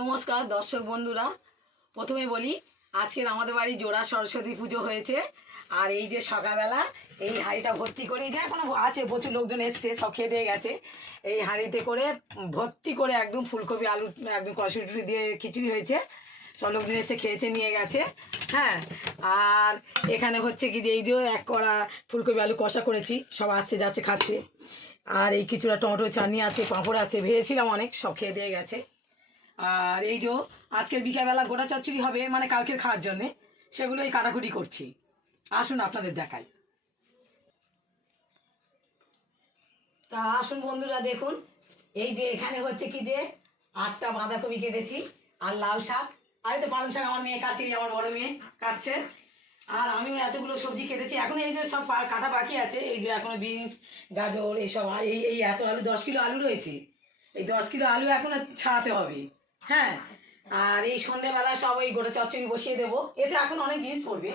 নমস্কার দর্শক বন্ধুরা, প্রথমে বলি আজকের আমাদের বাড়ি জোড়া সরস্বতী পুজো হয়েছে। আর এই যে সকালবেলা এই হাঁড়িটা ভর্তি করে, যে এখনো আছে, প্রচুর লোকজন এসছে, সব খেয়ে দিয়ে গেছে। এই হাঁড়িতে করে ভর্তি করে একদম ফুলকপি আলু একদম কষুরি দিয়ে খিচুড়ি হয়েছে। সব লোকজন এসে খেয়েছে, নিয়ে গেছে। হ্যাঁ, আর এখানে হচ্ছে কি যে এই যে এক কড়া ফুলকপি আলু কষা করেছি, সব আসছে যাচ্ছে খাচ্ছে। আর এই কিছুটা টমেটো চাটনি আছে, পাঁপড় আছে, ভেজেছিলাম অনেক, সব খেয়ে দিয়ে গেছে। আর এই যে আজকের বিকালবেলা গোটা চচ্চড়ি হবে, মানে কালকের খাওয়ার জন্যে, সেগুলোই কাটাকুটি করছি। আসুন আপনাদের দেখাই। তা আসুন বন্ধুরা, দেখুন এই যে এখানে হচ্ছে কি যে 8টা বাঁধাকপি কেটেছি, আর লাউ শাক, আর এই তো পালং শাক আমার মেয়ে কাটছে, আমার বড় মেয়ে কাটছে। আর আমিও এতগুলো সবজি কেটেছি, এখন এই যে সব কাটা বাকি আছে। এই যে এখনো বিনস, গাজর, এইসব, এই এই এত আলু, 10 কিলো আলু রয়েছে। এই 10 কিলো আলু এখনো ছাড়াতে হবে। হ্যাঁ, আর এই সন্ধেবেলা সব ওই গোটা চচ্চড়ি বসিয়ে দেবো, এতে এখন অনেক জিনিস পড়বে।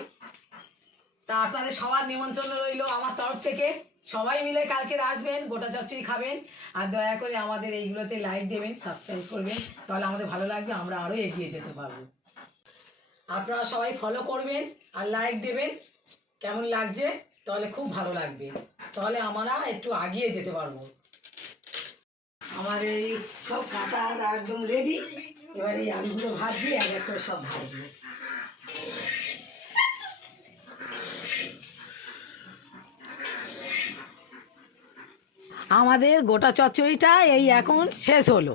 তা আপনাদের সবার নিমন্ত্রণ রইলো আমার তরফ থেকে। সবাই মিলে কালকে আসবেন, গোটা চচ্চড়ি খাবেন। আর দয়া করে আমাদের এইগুলোতে লাইক দেবেন, সাবস্ক্রাইব করবেন, তাহলে আমাদের ভালো লাগবে, আমরা আরও এগিয়ে যেতে পারবো। আপনারা সবাই ফলো করবেন আর লাইক দেবেন, কেমন লাগছে, তাহলে খুব ভালো লাগবে, তাহলে আমরা একটু এগিয়ে যেতে পারবো। আমাদের এই সব কাটা একদম রেডি। এবার এই আলুগুলো ভাজছি, এক এক করে সব ভাজবো। আমাদের গোটা চচ্চড়িটা এই এখন শেষ হলো।